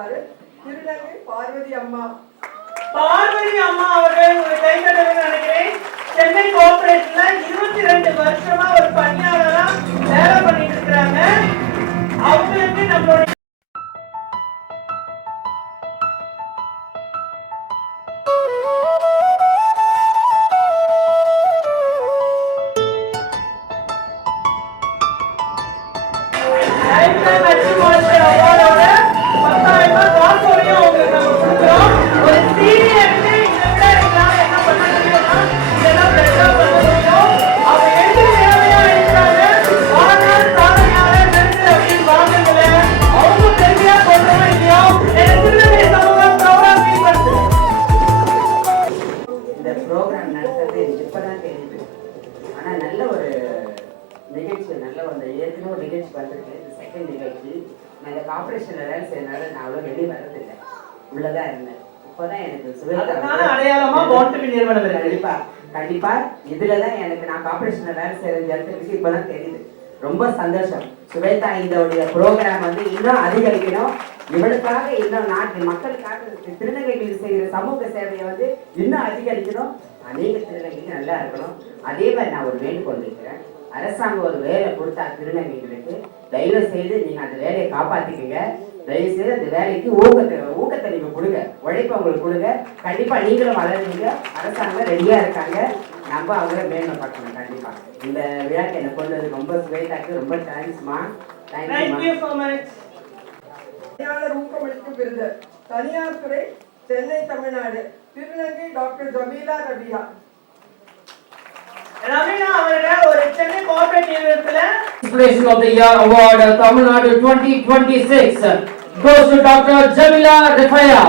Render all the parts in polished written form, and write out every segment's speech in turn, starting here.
இருக்காரு திருநங்கை பார்வதி அம்மா. பார்வதி அம்மா அவர்கள் ஒரு கைத்தட்டல் நினைக்கிறேன். சென்னை கோஆபரேஷன்ல 22 வருஷமா ஒரு பணியாளரா வேலை பண்ணிட்டு இருக்காங்க. அவங்களுக்கு நம்மளோட கார்பரேஷன்ல வேலை செய்யறதுனால நான் அவ்வளவு வெளியே வரதில்லை, உள்ளதான் இருந்தேன். இப்போதான் எனக்கு அடையாளமா நிறுவனம் கண்டிப்பா கண்டிப்பா இதுலதான் எனக்கு நான் கார்பரேஷன்ல வேலை செய்யறது இப்பதான் தெரியுது. ரொம்ப சந்தோஷம். சுவேதா இதோடைய ப்ரோக்ராம் வந்து இன்னும் அதிகரிக்கணும். இவளுக்காக இன்னும் நாட்டு மக்களுக்காக திருநங்கைகள் செய்கிற சமூக சேவையை வந்து இன்னும் அதிகரிக்கணும். அநேக திருநங்கைகள் நல்லா இருக்கணும். அதே மாதிரி நான் ஒரு வேண்டுகோள் வைக்கிறேன். அரசாங்கம் ஒரு வேலை கொடுத்தா திருநங்கைகளுக்கு தயவு செய்து நீங்க அந்த வேலையை காப்பாத்திக்கங்க. தயவு செய்து அந்த வேலைக்கு ஊக்கத்தை நீங்க கொடுங்க, உழைப்பு அவங்களுக்கு கொடுங்க. கண்டிப்பா நீங்களும் வளருவீங்க. அரசாங்கம் ரெடியா இருக்காங்க. நம்ம அவங்கள மேன்மை பார்க்கணும். கண்டிப்பா இந்த விழாக்கு என்ன கொண்டு வந்து ரொம்ப சுவேதாக்கு ரொம்ப தேங்க்ஸ்மா. Thank you so much. பணியாளர் ஊக்கமளிக்கும் விருது தனியார் துறை சென்னை தமிழ்நாடு திருநங்கை டாக்டர் ஜமீலா ரபியா. ரவீனா அவர்கள் ஒரு சென்னை கோஆபரேட்டிவ் நிறுவனத்துல Inspiration of the Year Award Tamil Nadu 2026 goes to Dr. Jamila Rifaya.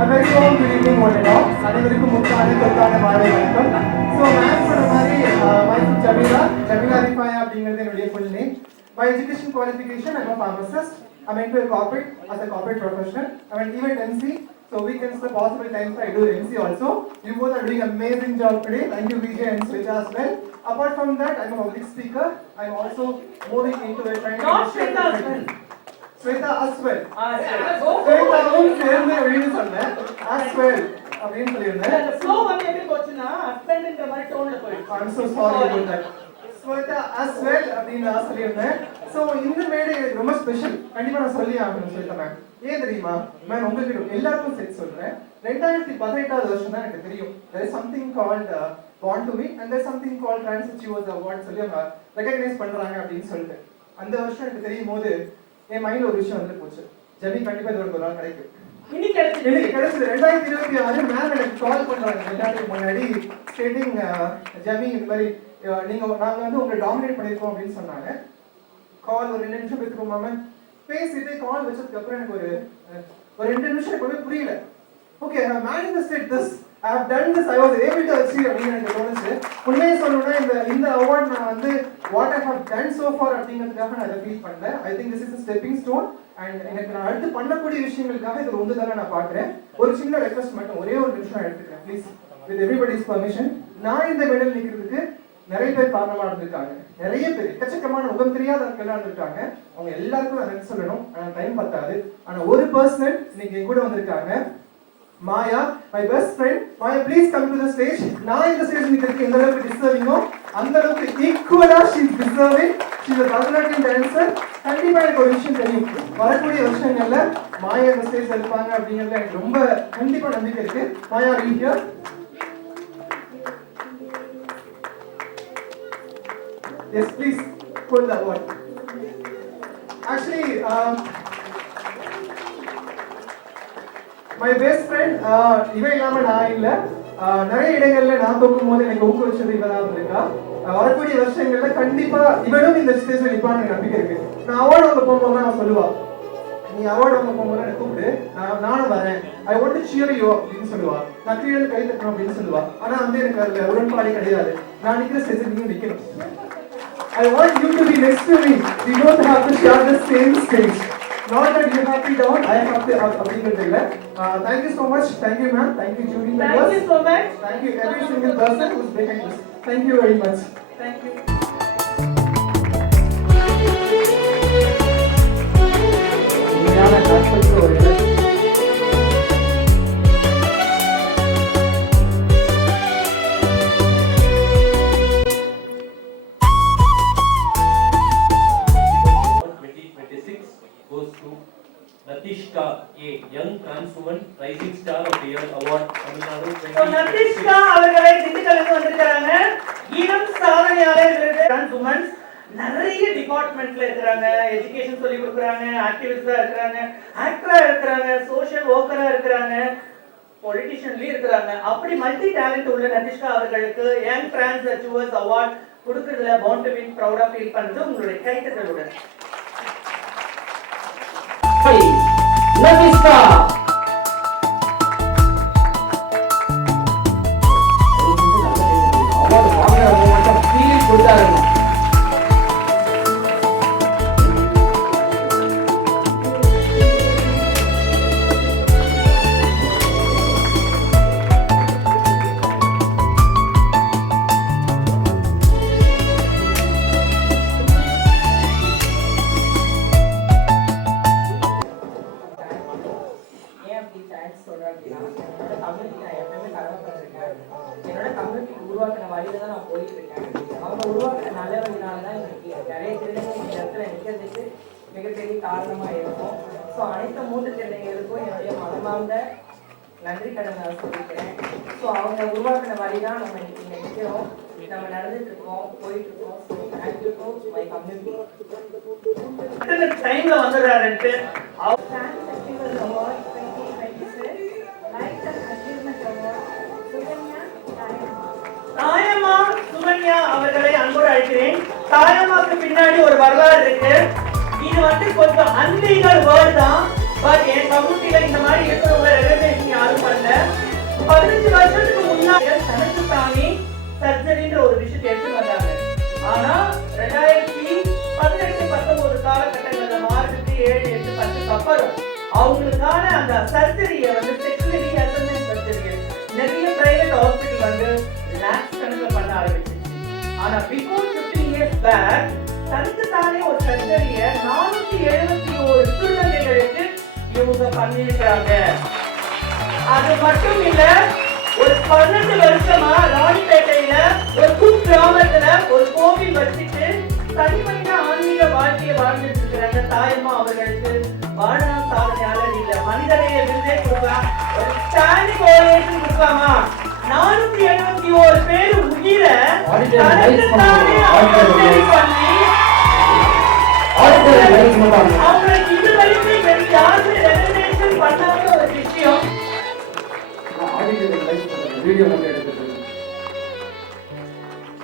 A very warm good evening one and all. அனைவருக்கும் முத்தான மாலை வணக்கம். So நான் சொன்ன மாதிரி myself Jamila Rifaya அப்படிங்கிறது என்னுடைய full name. My education qualification, I'm a pharmacist. I'm into a corporate as a corporate professional. I'm an event MC. So weekends the possible times I do MC also. You both are doing amazing job today. Thank you Vijay and Sweta as well. Apart from that, I'm a public speaker. I'm also moving into a trying Not Sweta as well. Sweta as well. Sweta சேர்ந்து அப்படின்னு சொன்னேன். As well அப்படின்னு சொல்லியிருந்தேன். அந்த flow வந்து எப்படி போச்சுன்னா ஹஸ்பண்ட்ன்ற மாதிரி டோன்ல போயிடுச்சு. I'm so sorry about that. Sweta as well அப்படின்னு நான் சொல்லியிருந்தேன். ஸோ இந்த மேடை ரொம்ப ஸ்பெஷல். கண்டிப்பாக நான் சொல்லி ஆகணும் ஸ்வேதா மேம். ஏன் தெரியுமா மேம், உங்களுக்கு எல்லாருக்கும் சேர்த்து சொல்கிறேன். 2018 வருஷம் தான் எனக்கு தெரியும். there is something called born to me and there is something called trans achievers award சொல்லி அவங்க ரெகக்னைஸ் பண்ணுறாங்க அப்படின்னு சொல்லிட்டு அந்த வருஷம் எனக்கு தெரியும் போது என் மைண்டில் ஒரு விஷயம் வந்து போச்சு. ஜமி கண்டிப்பாக இது ஒரு நாள் கிடைக்கும். இன்னைக்கு கிடைச்சது 2026 மேம் எனக்கு கால் பண்றாங்க எல்லாத்துக்கு முன்னாடி ஸ்டேட்டிங் ஜமி இந்த மாதிரி நாங்க வந்து உங்களை டாமினேட் பண்ணிருக்கோம் அப்படின்னு சொன்னாங்க. கால் ஒரு 2 நிமிஷம் பேசுறோம் மேம். பேசிட்டு கால் வச்சதுக்கு அப்புறம் எனக்கு ஒரு 2 நிமிஷம் எப்பவுமே புரியல. Okay, I have manifested this, I have done this, I was able to achieve அப்படின்னு எனக்கு தோணுச்சு. உண்மையை சொல்லணும்னா இந்த அவார்ட் நான் வந்து what I have done so far அப்படிங்கிறதுக்காக நான் அதை ஃபீல் பண்ணல. I think this is a stepping stone and எனக்கு நான் அடுத்து பண்ணக்கூடிய விஷயங்களுக்காக இது ஒரு உந்துதலா நான் பார்க்குறேன். ஒரு சின்ன ரெக்வஸ்ட் மட்டும் ஒரே ஒரு நிமிஷம் எடுத்துக்கிறேன் ப்ளீஸ், வித் எவ்ரிபடிஸ் பர்மிஷன். நான் இந்த மெடல் நிற்கிறதுக்கு நிறைய பேர் காரணமா இருந்திருக்காங்க. நிறைய பேர் எக்கச்சக்கமான முகம் தெரியாத ஆட்கள்லாம் இருந்திருக்காங்க. அவங்க எல்லாருக்கும் நான் சொல்லணும், ஆனால் டைம் பத்தாது. ஆனால் ஒரு பர்சன் இன்னைக்கு என் கூட வந்திருக்காங்க. மாயா, my best friend. Maya, please come to the stage. நான் இந்த ஸ்டேஜ் நிக்கிறதுக்கு எந்த அளவுக்கு டிசர்விங்கோ அந்த அளவுக்கு ஈக்குவலா she is deserving. She is a Bharatanatyam dancer. கண்டிப்பா எனக்கு ஒரு விஷயம் தெரியும், வரக்கூடிய வருஷங்கள்ல மாயா இந்த ஸ்டேஜ் இருப்பாங்க அப்படிங்கிறதுல எனக்கு ரொம்ப கண்டிப்பா நம்பிக்கை இருக்கு. மாயா, are you here? Yes, please hold the award. Actually, my best friend, இவ இல்லாம நான் இல்ல. நிறைய இடங்கள்ல நான் தோக்கும் போது எனக்கு ஊக்குவிச்சது இவதான் இருக்கா. வரக்கூடிய வருஷங்கள்ல கண்டிப்பா இவனும் இந்த ஸ்டேஜ்ல நிப்பான்னு எனக்கு நம்பிக்கை இருக்கு. நான் அவார்டு வாங்க போகும்போது நான் சொல்லுவா, நீ அவார்டு வாங்க போகும்போது எனக்கு கூப்பிடு, நானும் வரேன், I want to cheer you அப்படின்னு சொல்லுவா. நான் கீழே கை தட்டணும் அப்படின்னு சொல்லுவா. ஆனா வந்து எனக்கு அதுல உடன்பாடு கிடையாது. நான் நிக்கிற ஸ்டேஜ் நீங்க நிக்கணும். I want you to be next to me. We both have to share the same stage. Not that you have to down, I have to அப்படிங்கிறது இல்ல. Thank you so much. Thank you ma'am. Thank you Judy Thank members. you so much. Thank you every single person who's behind this. Thank you very much. Thank you. உண்மையான நட்புக்கு ஒரு இலக்கு. Goes to Natishka A, Young Trans Woman Rising Star of the Year Award, Tamil Nadu So, நதிஷ்கா அவர்களை திண்டுக்கல்லுக்கு வந்திருக்காங்க. இளம் சாதனையாளர் விருது trans women நிறைய டிபார்ட்மெண்ட்ல இருக்கிறாங்க. எஜுகேஷன் சொல்லி கொடுக்கறாங்க, ஆக்டிவிஸ்டா இருக்கிறாங்க, ஆக்டரா இருக்கிறாங்க, சோஷியல் வொர்க்கரா இருக்கிறாங்க, பொலிட்டிஷியன்லயும் இருக்கிறாங்க. அப்படி மல்டி டேலண்ட் உள்ள நதிஷ்கா அவர்களுக்கு யங் டிரான்ஸ் அச்சீவர்ஸ் அவார்ட் கொடுக்கிறதுல பவுண்ட் டு பி ப்ரௌடா ஃபீல் பண்றது உங்களுடைய கைத்தட்டலுடன். Natishka. அவார்டு வாங்குறவங்க மட்டும் ஃபீல் கொடுத்தாருங்க. ஏன் அப்படி தேங்க்ஸ் சொல்றேன் அப்படின்னா, என்னோட கம்யூனிட்டி நான் எப்பவுமே கடமைப்பட்டிருக்கேன். என்னோட கம்யூனிட்டி உருவாக்கின வழியில தான் நான் போயிட்டு இருக்கேன். அவங்க உருவாக்கின நல்ல வழினால தான் இன்னைக்கு நிறைய திருநங்கை இந்த இடத்துல நிற்கிறதுக்கு மிகப்பெரிய காரணமா இருக்கும். ஸோ அனைத்து மூன்று திருநங்கைகளுக்கும் என்னுடைய மனமார்ந்த நன்றி கடன் நான் சொல்லிக்கிறேன். ஸோ அவங்க உருவாக்கின வழி தான் நம்ம இன்னைக்கு நிற்கிறோம், நம்ம நடந்துட்டு இருக்கோம், போயிட்டு இருக்கோம். So thank you to my community. டைம்ல வந்துடுறாருன்ட்டு தாயம்மா சுகன்யா அவர்களை அன்போடு அழைக்கிறேன். தாயம்மாக்கு பின்னாடி ஒரு வரலாறு இருக்கு. இது கொஞ்சம் அன்லீகல் வேர்ட் தான். பட் என் கம்யூனிட்டியில இந்த மாதிரி இருக்கிறவங்க ரெகக்னைஸ் யாரும் பண்ணல. 15 வருஷத்துக்கு முன்னாடி தனக்கு தானே சர்ஜரின்ற ஒரு விஷயத்தை எடுத்து வந்தாங்க. ஆனா 2018-19 காலகட்டங்கள்ல மார்ச்சுக்கு 7, 8, 10 அப்புறம் அவங்களுக்கான அந்த சர்ஜரியை செக்ஷுவலி அசஸ்மெண்ட் சர்ஜரி நிறைய பிரைவேட் ஹாஸ்பிட்டல் லேக்ஸ் கணக்கில் பண்ண ஆரம்பிச்சிச்சு. ஆனா பிஃபோர் 15 இயர்ஸ் பேக் தனக்கு தானே ஒரு சர்ஜரியை 471 திருநங்கைகளுக்கு இவங்க பண்ணியிருக்காங்க. அது மட்டும் இல்ல, ஒரு 12 வருஷமா ராணிப்பேட்டையில ஒரு குக்கிராமத்துல ஒரு கோவில் வச்சுட்டு தனிமையான ஆன்மீக வாழ்க்கையை வாழ்ந்துட்டு இருக்கிறாங்க. தாயம்மா அவர்களுக்கு வாழ்நாள் சாதனையாளர் இல்ல மனிதநேய விருதே கொடுக்கலாம், ஒரு ஸ்டாண்டிங் ஓவேஷன் கொடுக்கலாமா? 471 பேர் உயிரை தனக்குத்தானே பண்ணி அவங்களுக்கு இது வரைக்கும் வேறு யாருமே ரெகக்னைசேஷன் பண்ணாத ஒரு விஷயம். வீடியோ மட்டும் எடுத்துட்டு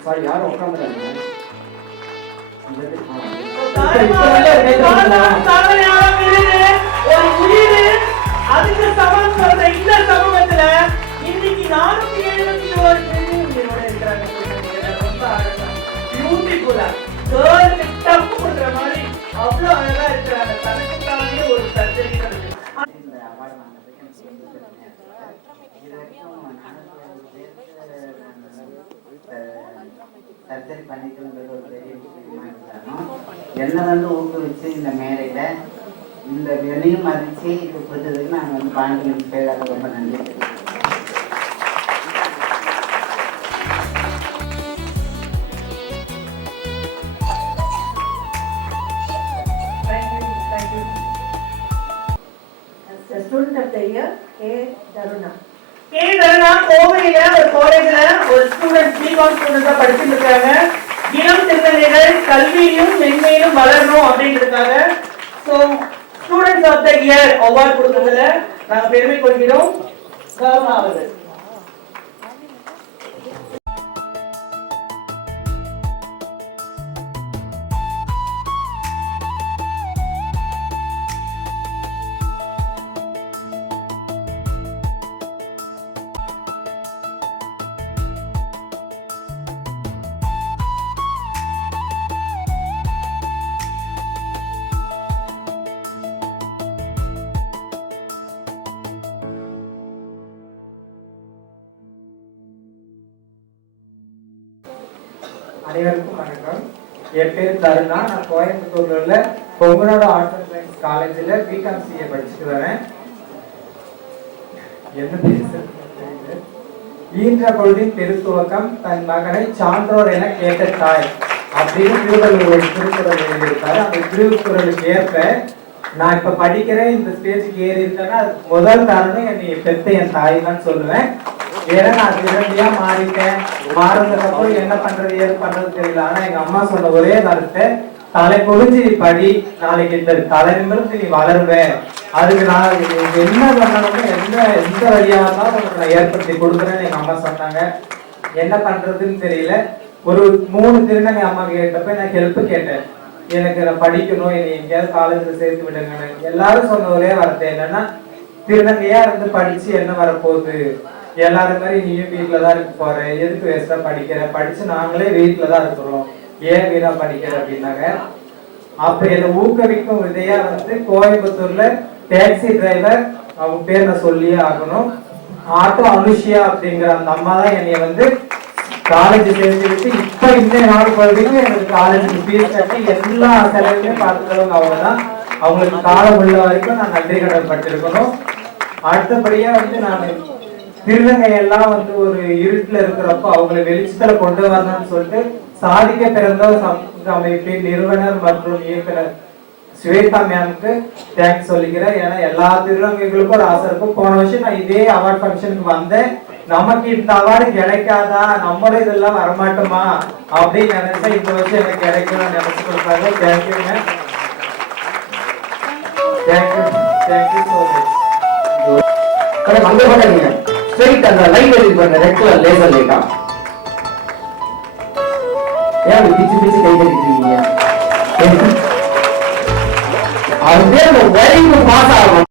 சாரி யாரும் உட்காந்துறாங்க. ஒரு உயிர் அதுக்கு சமம் சொல்ற இந்த சமூகத்துல இன்னைக்கு 471 பேர் இருக்கிறாங்க. ரொம்ப அழகா பியூட்டிஃபுல்லா கேர்ளுக்கு டப்பு பண்ற மாதிரி அவ்வளவு அழகா இருக்கிறாங்க. தனக்கு தானே ஒரு சர்ஜரி நடக்குது. இந்த அவார்டு வாங்குறதுக்கு எனக்கு ரொம்ப பெருமையா இருக்கு. இது வரைக்கும் சர்ஜரி பண்ணிக்கணுங்கிறது ஒரு பெரிய விஷயமா இருந்தாலும் என்னை ஊக்குவிச்சு இந்த மேடையில இந்த வெளியும் மதிச்சு இது கொடுத்ததுக்கு நான் பாண்டியன் பேராக ரொம்ப நன்றி தெரிவிக்கிறேன். Student of the year, K. Daruna. K. Daruna கோவையில ஒரு காலேஜ்ல ஒரு ஸ்டூடெண்ட் பிகாம் ஸ்டூடெண்டா படிச்சிட்டு இருக்காங்க. இளம் திருநங்கைகள் கல்வியிலும் மென்மையிலும் வளரணும் அப்படிங்கிறதுக்காக so students of the year award கொடுத்ததுல நாங்கள் பெருமை கொள்கிறோம். கருணா அவர்கள். அனைவருக்கும் வணக்கம். என் பேர் தருணா. நான் கோயம்புத்தூர்ல உள்ள கொங்குநாடு ஆர்ட்ஸ் அண்ட் சயின்ஸ் காலேஜில் பிகாம் சிஏ படிச்சுட்டு வரேன். என்ன பேசுறது தெரியல. ஈன்ற பொழுதின் பெருத்துவக்கம் தன் மகனை சான்றோர் என கேட்ட தாய் அப்படின்னு திருவள்ளுவர் ஒரு திருக்குறள் எழுதியிருக்காரு. அந்த திருக்குறளுக்கு ஏற்ப நான் இப்ப படிக்கிறேன், இந்த ஸ்டேஜுக்கு ஏறி இருக்கேன்னா முதல் காரணம் என்னை பெத்த என் தாய் தான் சொல்லுவேன். ஏன்னா நான் திறமையா மாறிட்டேன். மாறினதுக்கு அப்புறம் என்ன பண்றது ஏது பண்றது தெரியல. ஆனா எங்க அம்மா சொன்ன ஒரே வார்த்தை, தலை பொழிஞ்சு நீ படி, நாளைக்கு இந்த தலை நிமிர்ந்து நீ வளருவ, அதுக்கு நான் என்ன பண்ணணுமோ எந்த வழியா இருந்தாலும் உனக்கு நான் ஏற்படுத்தி கொடுக்குறேன்னு எங்க அம்மா சொன்னாங்க. என்ன பண்றதுன்னு தெரியல. ஒரு 3 திருநங்கை அம்மா கேட்டப்ப நான் ஹெல்ப் கேட்டேன். எனக்கு நான் படிக்கணும், என்னை எங்கேயாவது காலேஜ்ல சேர்த்து விடுங்க. எல்லாரும் சொன்ன ஒரே வார்த்தை என்னன்னா, திருநங்கையா இருந்து படிச்சு என்ன வரப்போகுது, எல்லாரும் மாதிரி நீயும் வீட்டுலதான் இருக்க போற, எதுக்கு வேஸ்டா படிக்கிற, படிச்சு நாங்களே வீட்டுலதான் இருக்கிறோம், ஏன் வீணா படிக்கிற அப்படின்னாங்க. அப்ப என்னை ஊக்குவிக்கும் விதையா கோயம்புத்தூர்ல டாக்ஸி டிரைவர், அவங்க பேர் நான் சொல்லியே ஆகணும், ஆட்டோ அனுஷியா அப்படிங்கிற அந்த அம்மா தான் என்னைய காலேஜ் சேர்த்து விட்டு இப்ப இந்த நாள் பகுதியும் எனக்கு காலேஜுக்கு ஃபீஸ் கட்டி எல்லா செலவுமே பார்த்துக்கிறவங்க அவங்க தான். அவங்களுக்கு காலம் உள்ள வரைக்கும் நான் நன்றி கடன் பட்டிருக்கணும். அடுத்தபடியா நான் திருநங்கை எல்லாம் ஒரு இருட்டுல இருக்கிறப்போ அவங்களை வெளிச்சத்துல கொண்டு வரணும்னு சொல்லிட்டு சாதிக்க பிறந்த சமூக அமைப்பின் நிறுவனர் மற்றும் இயக்குனர் ஸ்வேதா மேமுக்கு தேங்க்ஸ் சொல்லிக்கிறேன். ஏன்னா எல்லா திருநங்கைகளுக்கும் ஒரு ஆசை இருக்கும். போன வருஷம் நான் இதே அவார்ட் ஃபங்க்ஷனுக்கு வந்தேன், நமக்கு இந்த அவார்டு கிடைக்காதா, நம்மளும் இதெல்லாம் வரமாட்டோமா அப்படின்னு நினைச்சா இந்த வருஷம் எனக்கு கிடைக்கும் நினைச்சு கொடுத்தாங்க. Thank you ma'am, thank you, thank you so much. கடை அங்க பண்ணீங்க ஸ்ட்ரைட் அந்த லைன் எழுதி பாருங்க, ரெட் கலர் லேசர் லைட்டா. ஏன் பிச்சு பிச்சு கை கட்டிக்கிறீங்க? அது பேர் வெரி குட் பாஸ் ஆகும்.